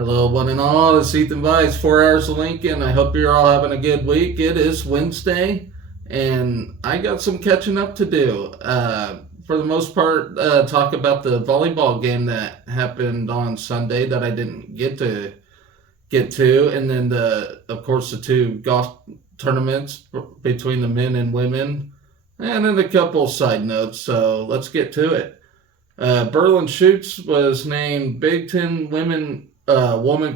Hello, one and all. It's Ethan Vice, 4 Hours of Lincoln. I hope you're all having a good week. It is Wednesday, and I got some catching up to do. For the most part, talk about the volleyball game that happened on Sunday that I didn't get to, and then of course, the two golf tournaments between the men and women, and then a couple side notes. So let's get to it. Berlin Schutz was named Big Ten Woman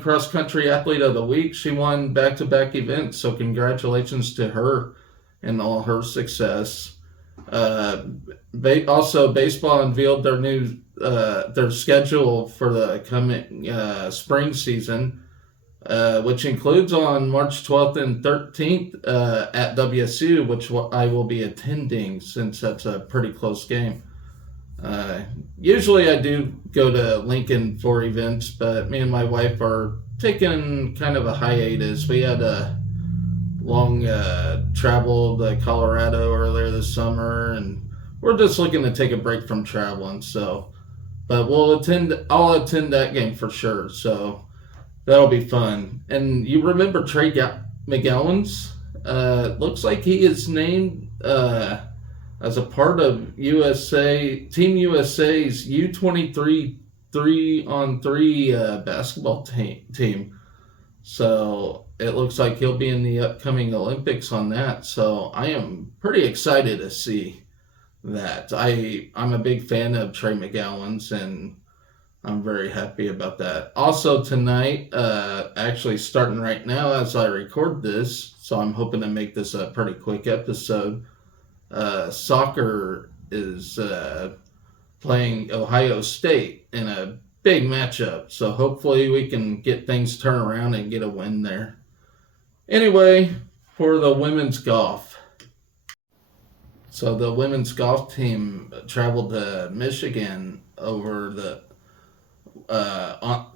Cross Country Athlete of the Week. She won back-to-back events, so congratulations to her and all her success. Also, baseball unveiled their schedule for the coming spring season, which includes on March 12th and 13th at WSU, which I will be attending since that's a pretty close game. Usually I do go to Lincoln for events, but me and my wife are taking kind of a hiatus. We had a long travel to Colorado earlier this summer, and we're just looking to take a break from traveling. So, but I'll attend that game for sure. So that'll be fun. And you remember Trey McGowan's? Looks like he is named as a part of Team USA's U23 3-on-3 basketball team. So it looks like he'll be in the upcoming Olympics on that. So I am pretty excited to see that. I'm a big fan of Trey McGowan's, and I'm very happy about that. Also tonight, actually starting right now as I record this, so I'm hoping to make this a pretty quick episode. Soccer is playing Ohio State in a big matchup, so hopefully we can get things turned around and get a win there. Anyway, for the women's golf. So the women's golf team traveled to Michigan over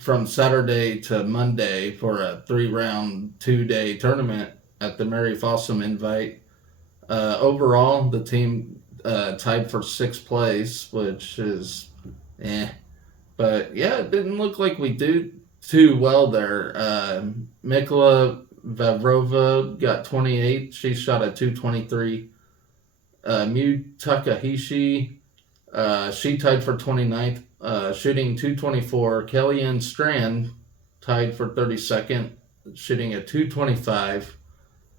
from Saturday to Monday for a 3-round, 2-day tournament at the Mary Fossum Invite. Overall, the team tied for 6th place, which is But yeah, it didn't look like we did too well there. Mikla Vavrova got 28. She shot a 223. Mew Takahashi, she tied for 29th, shooting 224. Kellyanne Strand tied for 32nd, shooting a 225.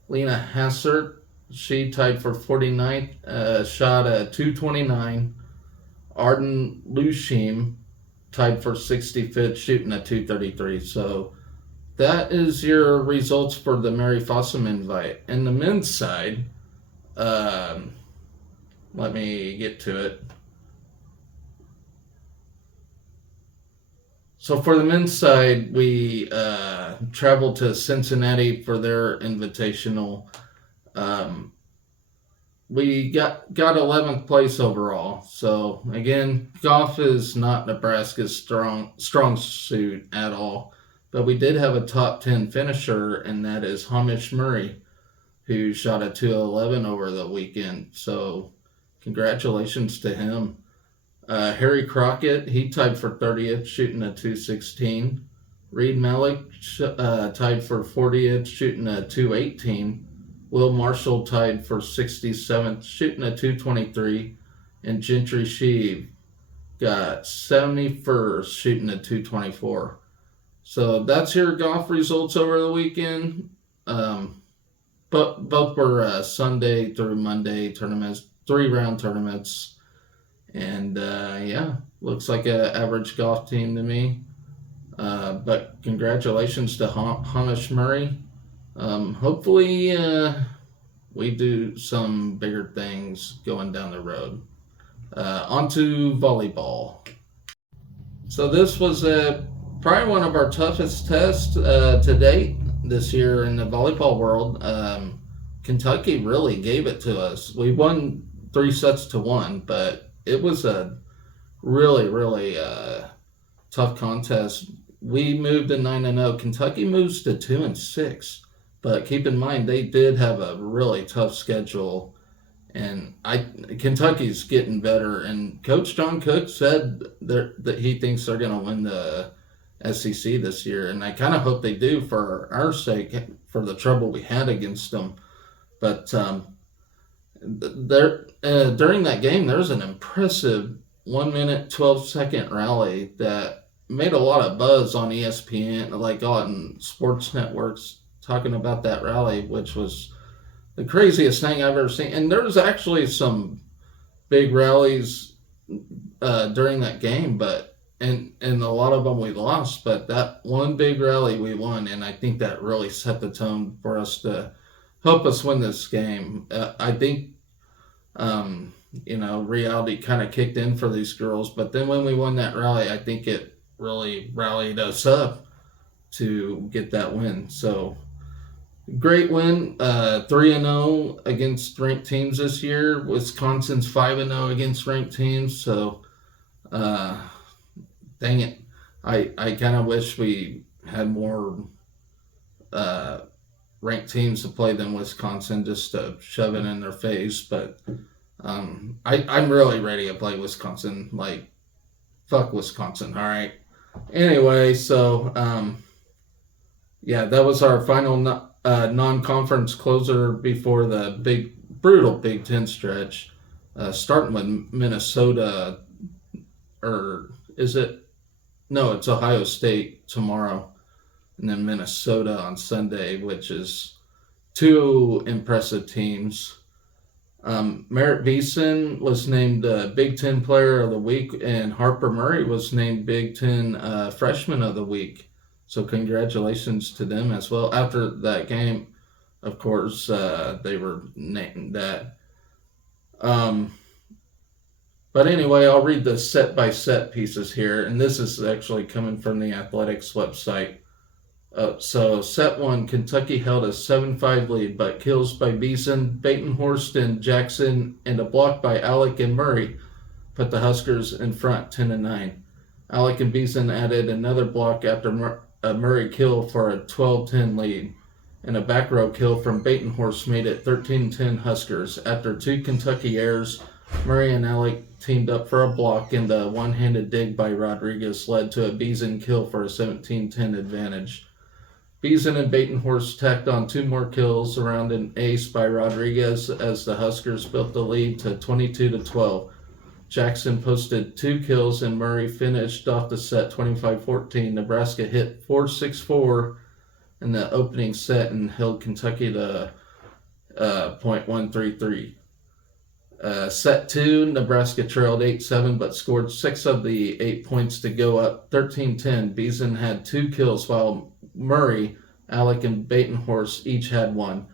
Lena Hassert, she tied for 49th, shot a 229. Arden Lushim tied for 65th, shooting a 233. So that is your results for the Mary Fossum Invite. And the men's side, let me get to it. So for the men's side, we traveled to Cincinnati for their invitational. We got 11th place overall. So again, golf is not Nebraska's strong suit at all. But we did have a top 10 finisher, and that is Hamish Murray, who shot a 211 over the weekend. So congratulations to him. Harry Crockett, he tied for 30th, shooting a 216. Reed Malik tied for 40th, shooting a 218. Will Marshall tied for 67th, shooting a 223. And Gentry Sheave got 71st, shooting a 224. So that's your golf results over the weekend. But both were Sunday through Monday tournaments, 3-round tournaments. And yeah, looks like an average golf team to me. But congratulations to Hamish Murray. Hopefully we do some bigger things going down the road. On to volleyball. So this was probably one of our toughest tests to date this year in the volleyball world. Kentucky really gave it to us. We won 3-1, but it was a really, really tough contest. We moved to 9-0. Kentucky moves to 2-6. But keep in mind, they did have a really tough schedule, and Kentucky's getting better. And Coach John Cook said that he thinks they're going to win the SEC this year, and I kind of hope they do for our sake, for the trouble we had against them. But during that game, there was an impressive 1 minute 12-second rally that made a lot of buzz on ESPN, like on sports networks, talking about that rally, which was the craziest thing I've ever seen. And there was actually some big rallies during that game, but and a lot of them we lost. But that one big rally we won, and I think that really set the tone for us to help us win this game. I think reality kind of kicked in for these girls, but then when we won that rally, I think it really rallied us up to get that win. So great win, 3-0 against ranked teams this year. Wisconsin's 5-0 against ranked teams. So, dang it, I kind of wish we had more ranked teams to play than Wisconsin, just to shove it in their face. But I'm really ready to play Wisconsin. Like, fuck Wisconsin. All right. Anyway, so that was our final non-conference closer before the brutal Big Ten stretch, starting with Minnesota, or is it? No, it's Ohio State tomorrow, and then Minnesota on Sunday, which is two impressive teams. Merritt Beeson was named Big Ten Player of the Week, and Harper Murray was named Big Ten Freshman of the Week. So congratulations to them as well. After that game, of course, they were named that. But anyway, I'll read the set-by-set pieces here, and this is actually coming from the Athletics website. So set 1, Kentucky held a 7-5 lead, but kills by Beeson, Batenhorst, and Jackson, and a block by Alec and Murray put the Huskers in front 10-9. Alec and Beeson added another block after a Murray kill for a 12-10 lead, and a back row kill from Batenhorst made it 13-10 Huskers. After two Kentucky errors, Murray and Alec teamed up for a block, and the one-handed dig by Rodriguez led to a Beeson kill for a 17-10 advantage. Beeson and Batenhorst tacked on two more kills around an ace by Rodriguez as the Huskers built the lead to 22-12. Jackson posted two kills and Murray finished off the set 25-14. Nebraska hit 4-6-4 in the opening set and held Kentucky to .133. Set 2, Nebraska trailed 8-7 but scored 6 of the 8 points to go up 13-10. Beeson had 2 kills while Murray, Alec, and Batenhorst each had 1.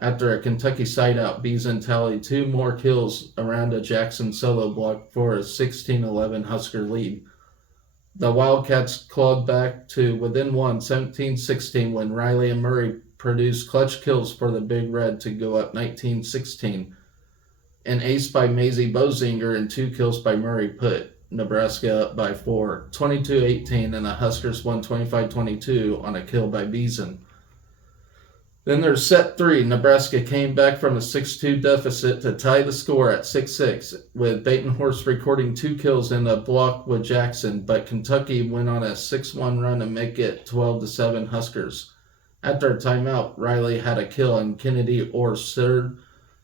After a Kentucky side-out, Beeson tallied 2 more kills around a Jackson solo block for a 16-11 Husker lead. The Wildcats clawed back to within 1, 17-16, when Riley and Murray produced clutch kills for the Big Red to go up 19-16. An ace by Maisie Bozinger and 2 kills by Murray put Nebraska up by 4, 22-18, and the Huskers won 25-22 on a kill by Beeson. Then there's set 3. Nebraska came back from a 6-2 deficit to tie the score at 6-6, with Batenhorst recording 2 kills and a block with Jackson, but Kentucky went on a 6-1 run to make it 12-7 Huskers. After a timeout, Riley had a kill and Kennedy Orr served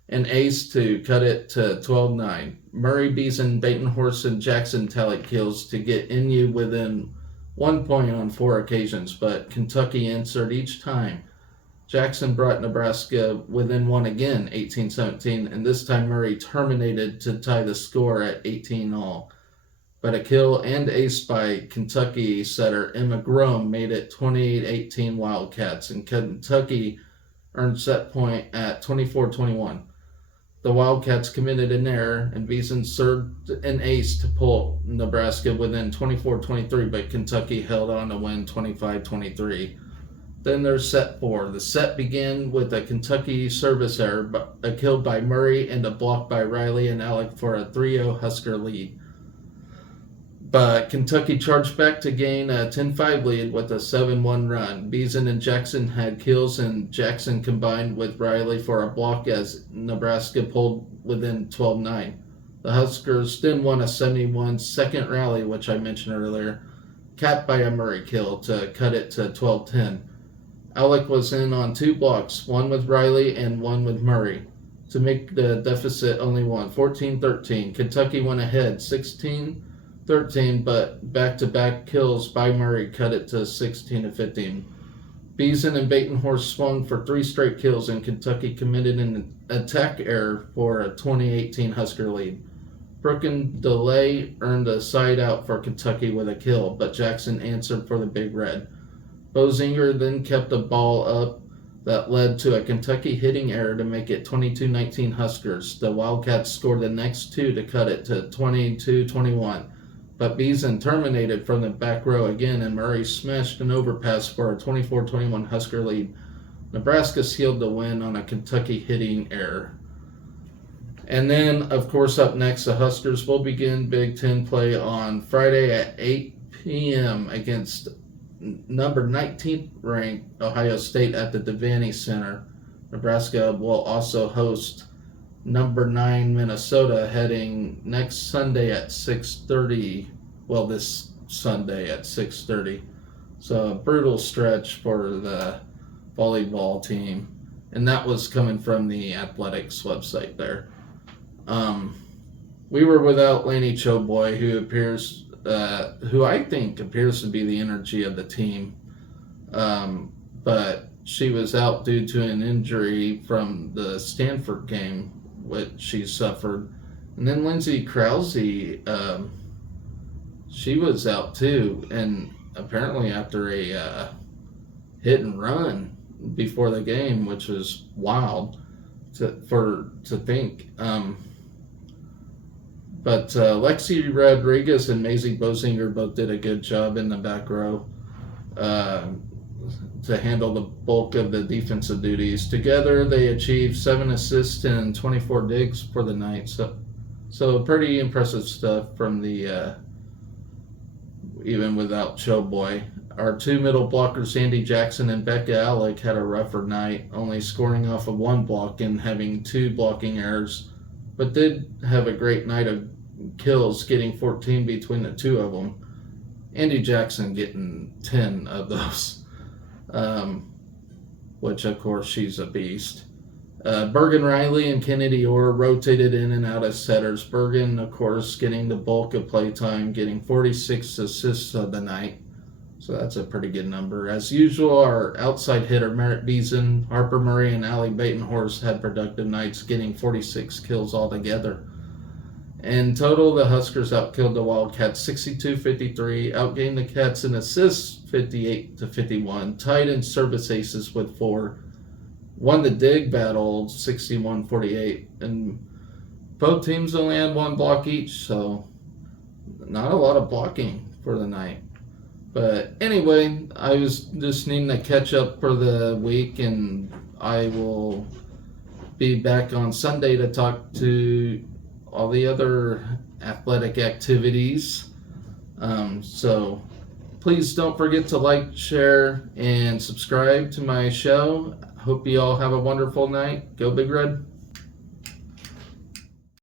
an ace to cut it to 12-9. Murray, Beeson, Batenhorst, and Jackson tallied kills to get NU within 1 point on 4 occasions, but Kentucky answered each time. Jackson brought Nebraska within 1 again, 18-17, and this time Murray terminated to tie the score at 18-all. But a kill and ace by Kentucky setter Emma Grom made it 28-18 Wildcats, and Kentucky earned set point at 24-21. The Wildcats committed an error, and Beeson served an ace to pull Nebraska within 24-23, but Kentucky held on to win 25-23. Then there's set 4. The set began with a Kentucky service error, a kill by Murray, and a block by Riley and Alec for a 3-0 Husker lead. But Kentucky charged back to gain a 10-5 lead with a 7-1 run. Beeson and Jackson had kills, and Jackson combined with Riley for a block as Nebraska pulled within 12-9. The Huskers then won a 71 second rally, which I mentioned earlier. capped by a Murray kill to cut it to 12-10. Alec was in on 2 blocks, one with Riley and one with Murray, to make the deficit only one, 14-13. Kentucky went ahead 16-13, but back-to-back kills by Murray cut it to 16-15. Beeson and Batenhorst swung for 3 straight kills, and Kentucky committed an attack error for a 2018 Husker lead. Brooke and DeLay earned a side out for Kentucky with a kill, but Jackson answered for the Big Red. Bozinger then kept the ball up that led to a Kentucky hitting error to make it 22-19 Huskers. The Wildcats scored the next 2 to cut it to 22-21. But Beeson terminated from the back row again, and Murray smashed an overpass for a 24-21 Husker lead. Nebraska sealed the win on a Kentucky hitting error. And then, of course, up next, the Huskers will begin Big Ten play on Friday at 8 p.m. against number 19th ranked Ohio State at the Devaney Center. Nebraska will also host number 9 Minnesota heading next Sunday at 6:30. Well, this Sunday at 6:30. So a brutal stretch for the volleyball team. And that was coming from the athletics website there. We were without Lainey Choboy, who I think appears to be the energy of the team. But she was out due to an injury from the Stanford game, which she suffered. And then Lindsay Krause, she was out too, and apparently after a hit and run before the game, which was wild to think. But Lexi Rodriguez and Maisie Bozinger both did a good job in the back row to handle the bulk of the defensive duties. Together, they achieved 7 assists and 24 digs for the night. So pretty impressive stuff from the even without Choboy. Our 2 middle blockers, Andy Jackson and Becca Alec, had a rougher night, only scoring off of 1 block and having 2 blocking errors, but did have a great night of kills, getting 14 between the 2 of them. Andy Jackson getting 10 of those, which of course she's a beast. Bergen Riley and Kennedy Orr rotated in and out as setters. Bergen, of course, getting the bulk of playtime, getting 46 assists of the night. So that's a pretty good number. As usual, our outside hitter, Merritt Beeson, Harper Murray, and Allie Batenhorst had productive nights, getting 46 kills altogether. In total, the Huskers outkilled the Wildcats 62-53, outgained the Cats in assists 58-51, tied in service aces with 4, won the dig battle 61-48, and both teams only had 1 block each, so not a lot of blocking for the night. But anyway, I was just needing to catch up for the week, and I will be back on Sunday to talk to all the other athletic activities. So please don't forget to like, share, and subscribe to my show. Hope you all have a wonderful night. Go Big Red.